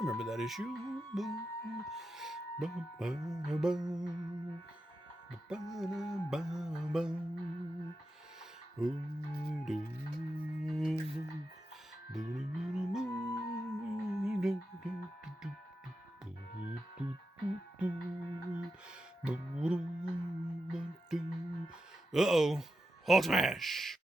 Remember that issue? Uh-oh. Hulk smash.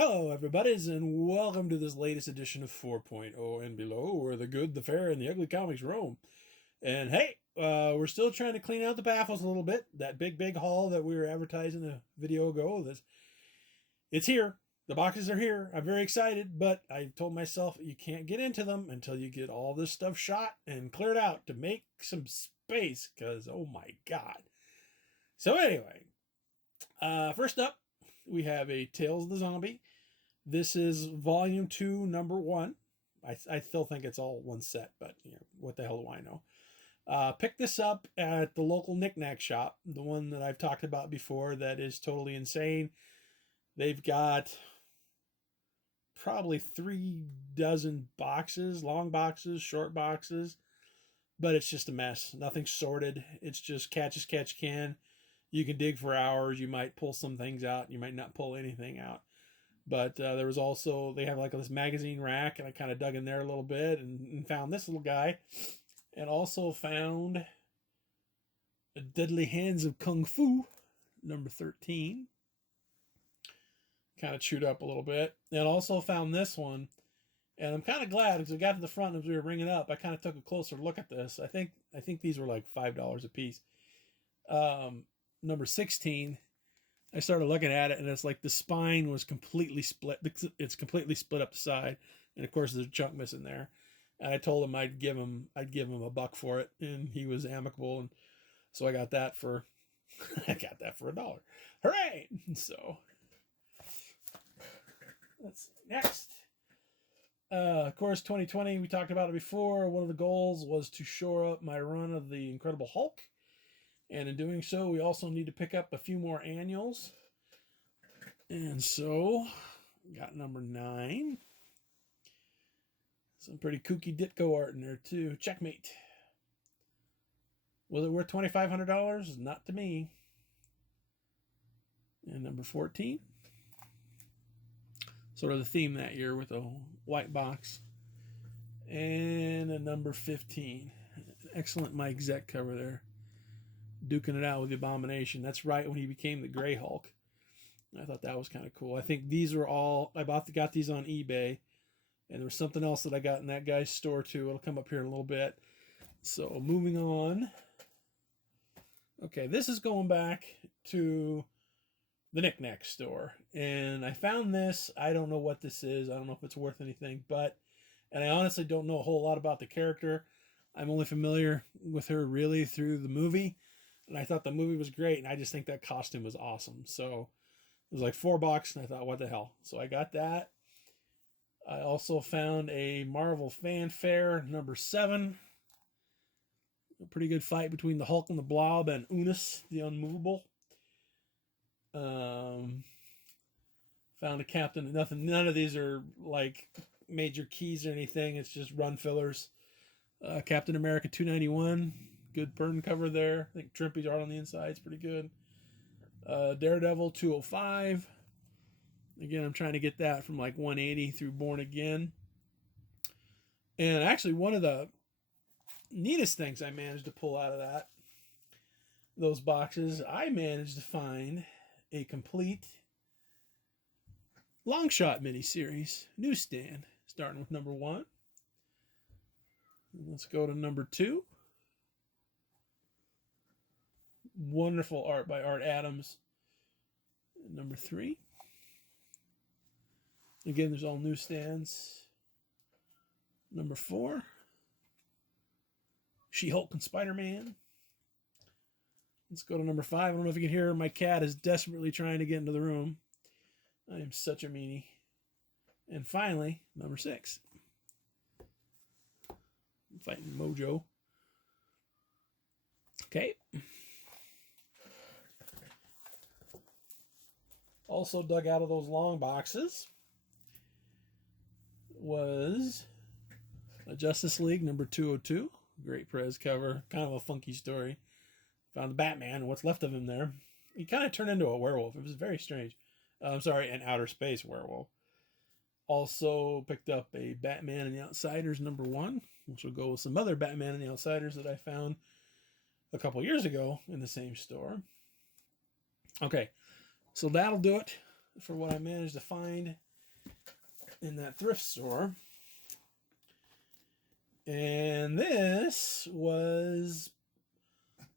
Hello, everybody's, and welcome to this latest edition of 4.0 and Below, where the good, the fair, and the ugly comics roam. And hey, we're still trying to clean out the baffles a little bit. That big haul that we were advertising a video ago, it's here. The boxes are here. I'm very excited, but I told myself you can't get into them until you get all this stuff shot and cleared out to make some space, because oh my god. So anyway, first up, we have a Tales of the Zombie. This is volume 2, number 1. I still think it's all one set, but what the hell do I know? Pick this up at the local knickknack shop, the one that I've talked about before that is totally insane. They've got probably 3 dozen boxes, long boxes, short boxes, but it's just a mess. Nothing sorted. It's just catch as catch can. You can dig for hours. You might pull some things out. You might not pull anything out. But there was also, they have like this magazine rack, and I kind of dug in there a little bit and found this little guy. And also found The Deadly Hands of Kung Fu, number 13. Kind of chewed up a little bit. And also found this one. And I'm kind of glad because I got to the front as we were bringing it up. I kind of took a closer look at this. I think these were like $5 a piece. Number 16. I started looking at it, and it's like the spine was completely split. It's completely split up the side, and of course there's a chunk missing there. And I told him I'd give him $1 for it, and he was amicable, and so I got that for $1. Hooray! So let's see next. Of course, 2020, we talked about it before. One of the goals was to shore up my run of the Incredible Hulk. And in doing so, we also need to pick up a few more annuals. And so, got number 9. Some pretty kooky Ditko art in there, too. Checkmate. Was it worth $2,500? Not to me. And number 14. Sort of the theme that year with a white box. And a number 15. Excellent Mike Zeck cover there. Duking it out with the Abomination. That's right when he became the Gray Hulk. I thought that was kind of cool. I think these were all, got these on eBay, and there was something else that I got in that guy's store too. It'll come up here in a little bit. So moving on. Okay, this is going back to the knickknack store, and I found this. I don't know what this is. I don't know if it's worth anything, and I honestly don't know a whole lot about the character. I'm only familiar with her really through the movie. And I thought the movie was great, and I just think that costume was awesome. So it was like $4, and I thought, what the hell? So I got that. I also found a Marvel Fanfare number 7. A pretty good fight between the Hulk and the Blob and Unis, the Unmovable. Found a Captain. None of these are like major keys or anything. It's just run fillers. Captain America 291. Good burn cover there. I think Trimpy's art on the inside is pretty good. Daredevil 205. Again, I'm trying to get that from like 180 through Born Again. And actually, one of the neatest things I managed to pull out of those boxes, I managed to find a complete long shot miniseries newsstand, starting with number 1. Let's go to number 2. Wonderful art by Art Adams. Number 3. Again, there's all newsstands. Number 4. She-Hulk and Spider-Man. Let's go to number 5. I don't know if you can hear, my cat is desperately trying to get into the room. I am such a meanie. And finally, number 6. I'm fighting Mojo. Okay. Also dug out of those long boxes was a Justice League number 202. Great Prez cover. Kind of a funky story. Found the Batman and what's left of him there. He kind of turned into a werewolf. It was very strange. I'm sorry, an outer space werewolf. Also picked up a Batman and the Outsiders number 1, which will go with some other Batman and the Outsiders that I found a couple years ago in the same store. Okay, so that'll do it for what I managed to find in that thrift store. And this was,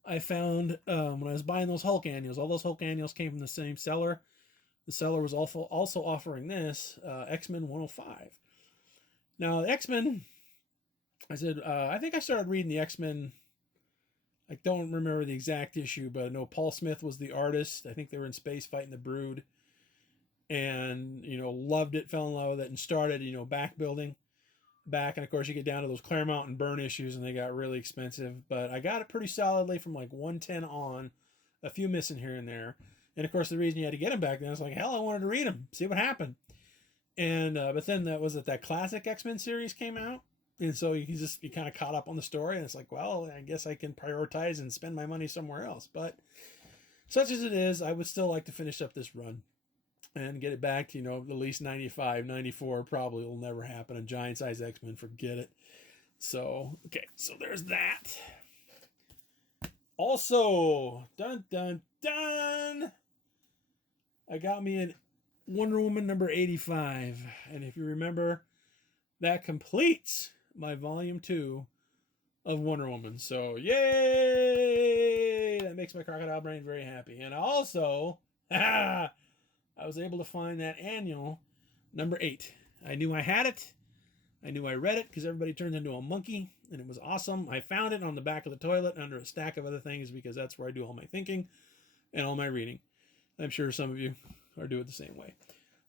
I found when I was buying those Hulk annuals. All those Hulk annuals came from the same seller. The seller was also offering this, X-Men 105. Now, the X-Men, I said, I think I started reading the X-Men. I don't remember the exact issue, but I know Paul Smith was the artist. I think they were in space fighting the Brood. And, loved it, fell in love with it, and started, back building. And of course, you get down to those Claremont and Byrne issues, and they got really expensive. But I got it pretty solidly from like 110 on, a few missing here and there. And of course, the reason you had to get them back then was like, hell, I wanted to read them, see what happened. And but then that classic X-Men series came out, and so you kind of caught up on the story, and it's like, well, I guess I can prioritize and spend my money somewhere else. But such as it is, I would still like to finish up this run and get it back to at least 95, 94. Probably will never happen. A giant size X-Men, forget it. So okay, so there's that. Also, dun dun dun, I got me an Wonder Woman number 85. And if you remember, that completes my volume 2 of Wonder Woman. So, yay! That makes my crocodile brain very happy. And also, I was able to find that annual number 8. I knew I had it. I knew I read it because everybody turns into a monkey, and it was awesome. I found it on the back of the toilet under a stack of other things because that's where I do all my thinking and all my reading. I'm sure some of you are doing it the same way.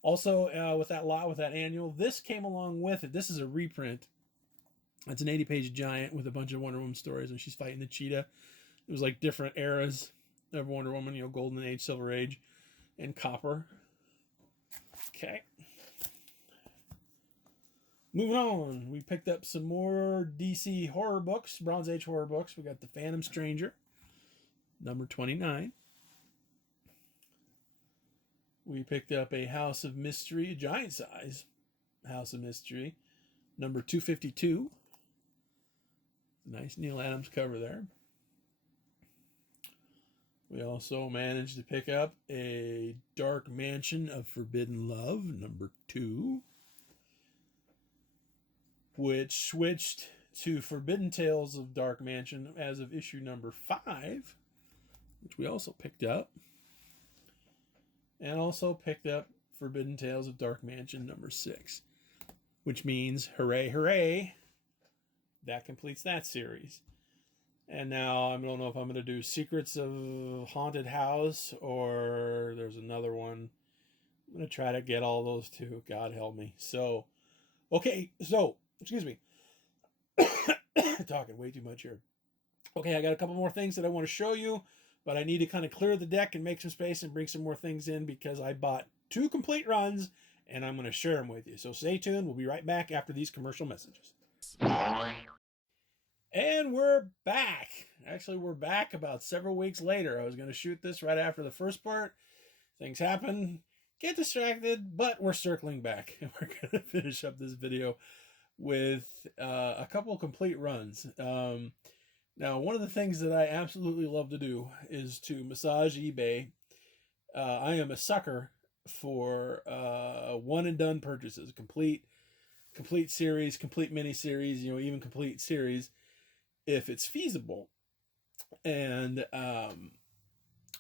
Also, with that annual, this came along with it. This is a reprint. It's an 80-page giant with a bunch of Wonder Woman stories, and she's fighting the cheetah. It was like different eras of Wonder Woman, Golden Age, Silver Age, and Copper. Okay. Moving on, we picked up some more DC horror books, Bronze Age horror books. We got The Phantom Stranger, number 29. We picked up a House of Mystery, a giant size House of Mystery, number 252. Nice Neil Adams cover there. We also managed to pick up a Dark Mansion of Forbidden Love, number 2, which switched to Forbidden Tales of Dark Mansion as of issue number 5, which we also picked up. And also picked up Forbidden Tales of Dark Mansion number 6, which means, hooray, hooray, that completes that series. And now I don't know if I'm going to do Secrets of Haunted House or there's another one. I'm going to try to get all those too. God help me. So, okay, so, excuse me. Talking way too much here. Okay, I got a couple more things that I want to show you, but I need to kind of clear the deck and make some space and bring some more things in because I bought 2 complete runs and I'm going to share them with you. So stay tuned. We'll be right back after these commercial messages. And we're back. Actually, we're back about several weeks later. I was going to shoot this right after the first part. Things happen, get distracted, but we're circling back. And we're going to finish up this video with a couple complete runs. Now, one of the things that I absolutely love to do is to massage eBay I am a sucker for one and done purchases, complete series, complete mini series, even complete series if it's feasible. And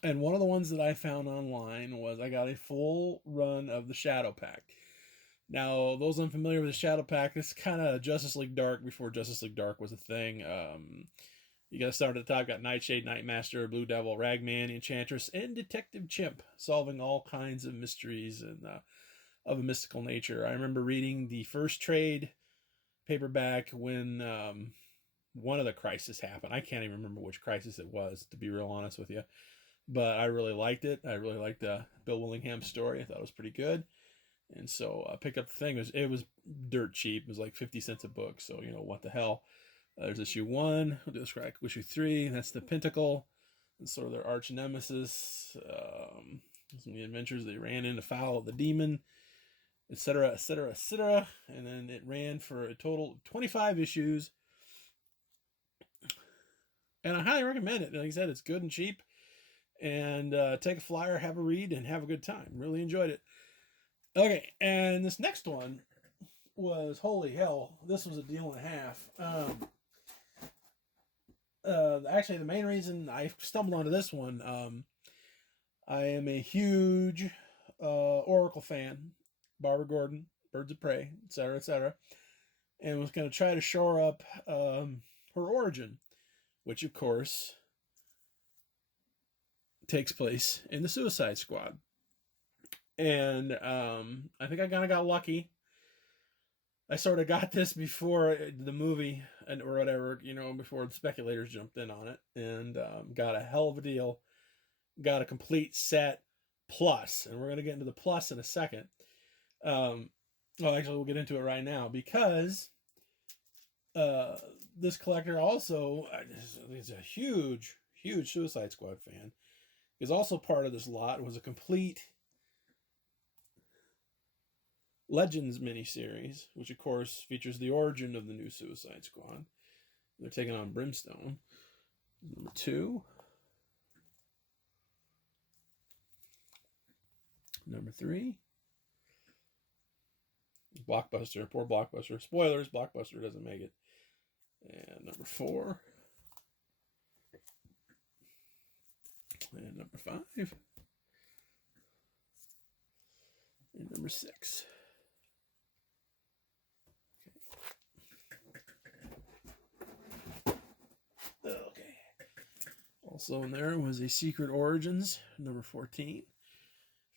one of the ones that I found online was I got a full run of the Shadow Pack. Now, those unfamiliar with the Shadow Pack, it's kind of Justice League Dark before Justice League Dark was a thing. You got to start at the top. Got Nightshade, Nightmaster, Blue Devil, Ragman, Enchantress, and Detective Chimp, solving all kinds of mysteries and of a mystical nature. I remember reading the first trade paperback when one of the crises happened. I can't even remember which crisis it was, to be real honest with you. But I really liked it. I really liked Bill Willingham's story. I thought it was pretty good. And so I picked up the thing. It was dirt cheap. It was like 50 cents a book. So, what the hell. There's issue 1. We'll do this right. Issue 3. That's the Pinnacle. And sort of their arch nemesis. Some of the adventures they ran into foul of the demon, etc., etc., etc. And then it ran for a total of 25 issues. And I highly recommend it. Like I said, it's good and cheap. And take a flyer, have a read, and have a good time. Really enjoyed it. Okay, and this next one was, holy hell, this was a deal and a half. Actually, the main reason I stumbled onto this one, I am a huge Oracle fan. Barbara Gordon, Birds of Prey, etc., etc., and was going to try to shore up her origin, which, of course, takes place in the Suicide Squad. And I think I kind of got lucky. I sort of got this before the movie or whatever, before the speculators jumped in on it, and got a hell of a deal. Got a complete set plus, and we're going to get into the plus in a second. Well, actually, we'll get into it right now because this collector also is a huge, huge Suicide Squad fan. Is also part of this lot. It was a complete Legends miniseries, which of course features the origin of the new Suicide Squad. They're taking on Brimstone. Number 2. Number 3. Blockbuster. Poor Blockbuster. Spoilers, Blockbuster doesn't make it. And number 4. And number 5. And number 6. Okay. Also in there was a Secret Origins, number 14,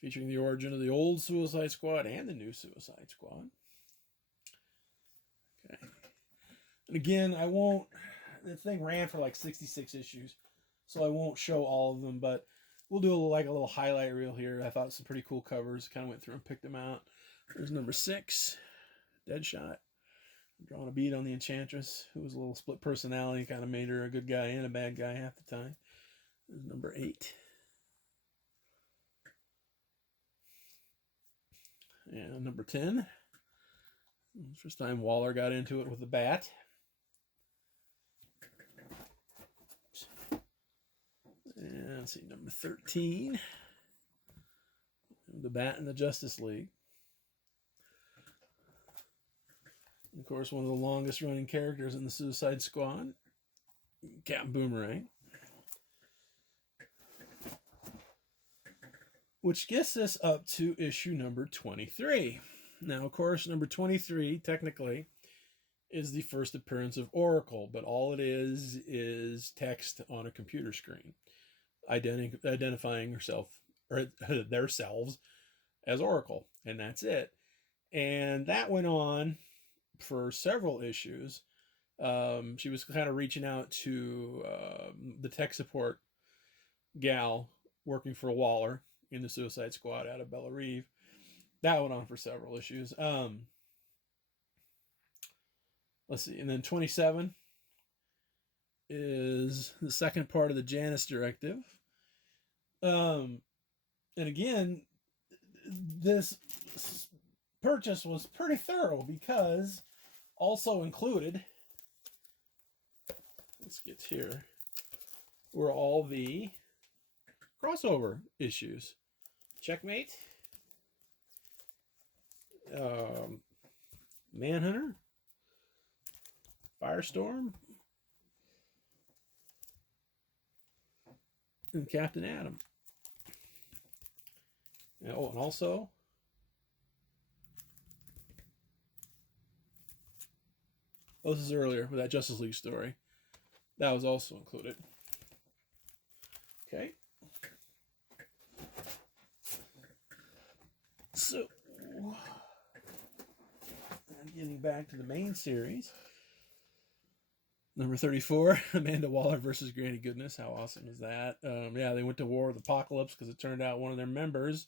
featuring the origin of the old Suicide Squad and the new Suicide Squad. Okay. And again, the thing ran for like 66 issues, so I won't show all of them, but we'll do a little highlight reel here. I thought some pretty cool covers. Kind of went through and picked them out. There's number 6, Deadshot. Drawing a bead on the Enchantress, who was a little split personality, kind of made her a good guy and a bad guy half the time. There's number 8. And number 10. First time Waller got into it with the bat. And let's see, number 13. The Bat in the Justice League. Of course, one of the longest running characters in the Suicide Squad, Captain Boomerang. Which gets us up to issue number 23. Now, of course, number 23, technically, is the first appearance of Oracle, but all it is text on a computer screen, identifying herself or themselves as Oracle, and that's it. And that went on for several issues. She was kind of reaching out to the tech support gal working for Waller in the Suicide Squad out of Bella Reeve. That went on for several issues. Let's see. And then 27 is the second part of the Janus Directive. And again, this purchase was pretty thorough because also included, let's get here, were all the crossover issues. Checkmate. Manhunter. Firestorm. And Captain Atom. Oh, and also this is earlier with that Justice League story. That was also included. Okay. So, getting back to the main series. Number 34, Amanda Waller versus Granny Goodness. How awesome is that? Yeah, they went to war with Apocalypse because it turned out one of their members,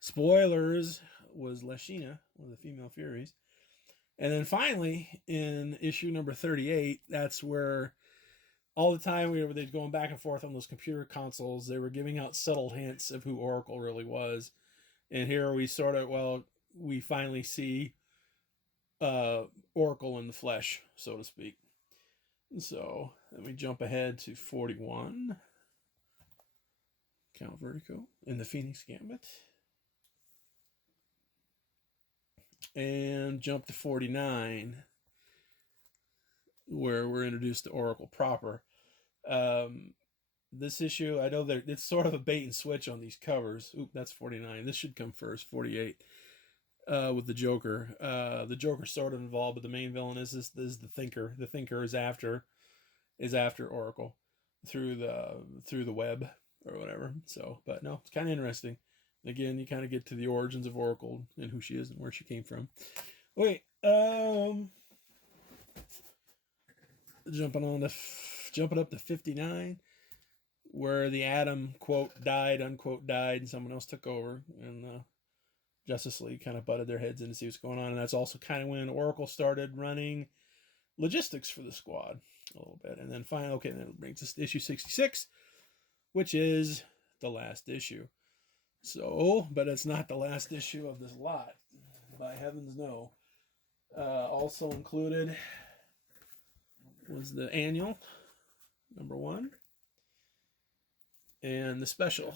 spoilers, was Lashina, one of the female Furies. And then finally, in issue number 38, that's where all the time they're going back and forth on those computer consoles, they were giving out subtle hints of who Oracle really was. And here we we finally see Oracle in the flesh, so to speak. So let me jump ahead to 41. Count Vertigo in the Phoenix Gambit. And jump to 49, where we're introduced to Oracle proper. This issue, I know that it's sort of a bait and switch on these covers. Oop, that's 49. This should come first, 48. With the Joker. The Joker's sort of involved, but the main villain is the Thinker. The Thinker is after Oracle through the web or whatever. So, but no, it's kind of interesting. Again, you kind of get to the origins of Oracle and who she is and where she came from. Okay, jumping up to 59, where the Atom quote died unquote died, and someone else took over, and Justice League kind of butted their heads in to see what's going on, and that's also kind of when Oracle started running logistics for the squad a little bit. And then finally, okay, then it brings us to issue 66, which is the last issue. So, but it's not the last issue of this lot, by heavens no. Also included was the annual, number 1, and the special,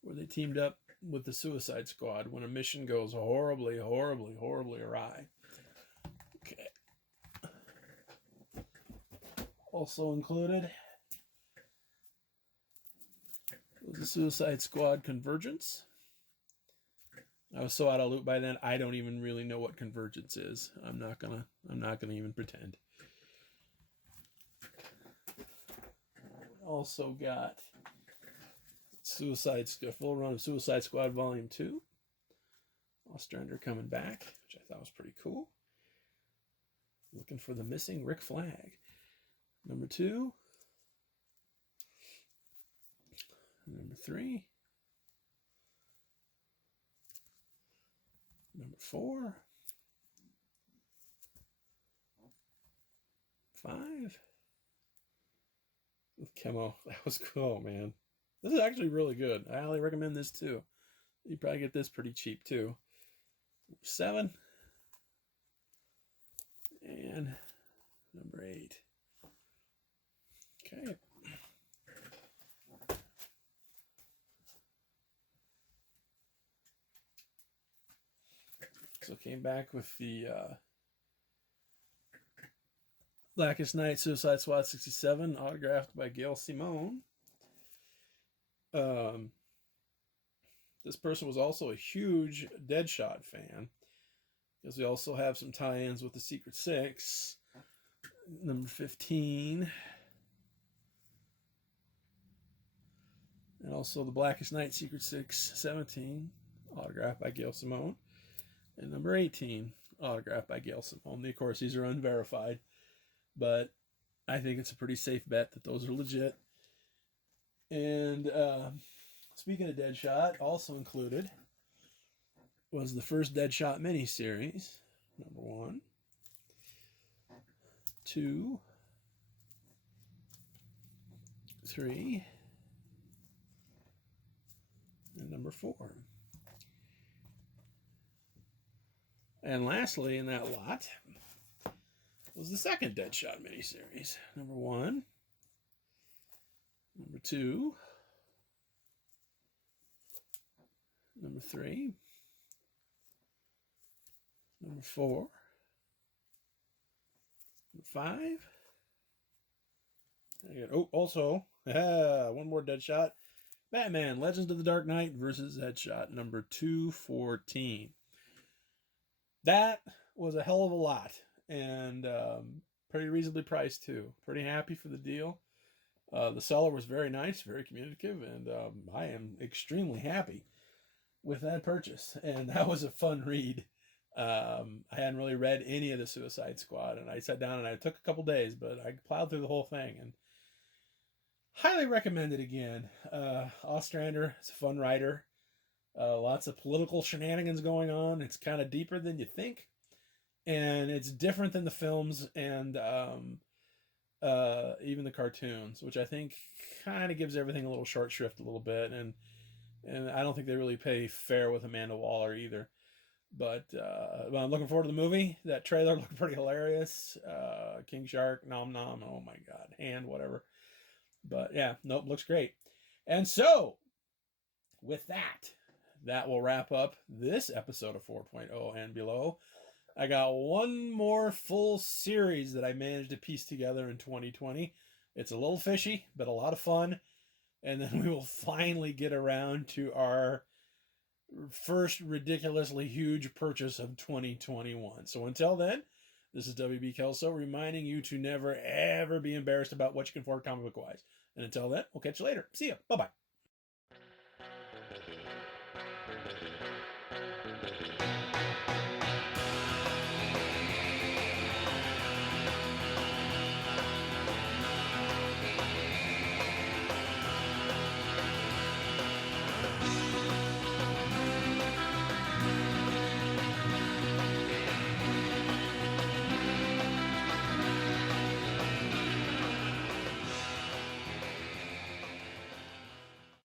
where they teamed up with the Suicide Squad when a mission goes horribly, horribly, horribly awry. Okay. Also included was the Suicide Squad Convergence. I was so out of loop by then, I don't even really know what Convergence is. I'm not gonna even pretend. Also got full run of Suicide Squad Volume 2. Ostrander coming back, which I thought was pretty cool. Looking for the missing Rick Flag. Number 2. Number 3. Number 4. 5. With Chemo. That was cool, man. This is actually really good. I highly recommend this too. You probably get this pretty cheap too. 7. And number 8. Okay. So came back with the Blackest Night Suicide Squad 67, autographed by Gail Simone. This person was also a huge Deadshot fan, because we also have some tie-ins with the Secret Six. Number 15. And also the Blackest Night Secret Six 17, autographed by Gail Simone. And number 18, autographed by Gail Simone. Of course, these are unverified, but I think it's a pretty safe bet that those are legit. And speaking of Deadshot, also included was the first Deadshot miniseries. Number 1, 2, 3, and number 4. And lastly, in that lot was the second Deadshot miniseries. Number 1, number 2, Number 3. Number 4. Number 5. Oh, also, one more Deadshot. Batman, Legends of the Dark Knight versus Deadshot, number 214. That was a hell of a lot, and pretty reasonably priced, too. Pretty happy for the deal. The seller was very nice, very communicative, and I am extremely happy with that purchase. And that was a fun read. I hadn't really read any of the Suicide Squad, and I sat down and I took a couple days, but I plowed through the whole thing, and highly recommend it again. Ostrander is a fun writer. Lots of political shenanigans going on. It's kind of deeper than you think, and it's different than the films and even the cartoons, which I think kind of gives everything a little short shrift a little bit, and I don't think they really pay fair with Amanda Waller either. But I'm looking forward to the movie. That trailer looked pretty hilarious. King Shark, nom nom, oh my god, hand, whatever. But yeah, nope, looks great. And so, with that will wrap up this episode of 4.0 and below. I got one more full series that I managed to piece together in 2020. It's a little fishy, but a lot of fun. And then we will finally get around to our first ridiculously huge purchase of 2021. So until then, this is WB Kelso reminding you to never, ever be embarrassed about what you can afford comic book wise. And until then, we'll catch you later. See ya. Bye-bye.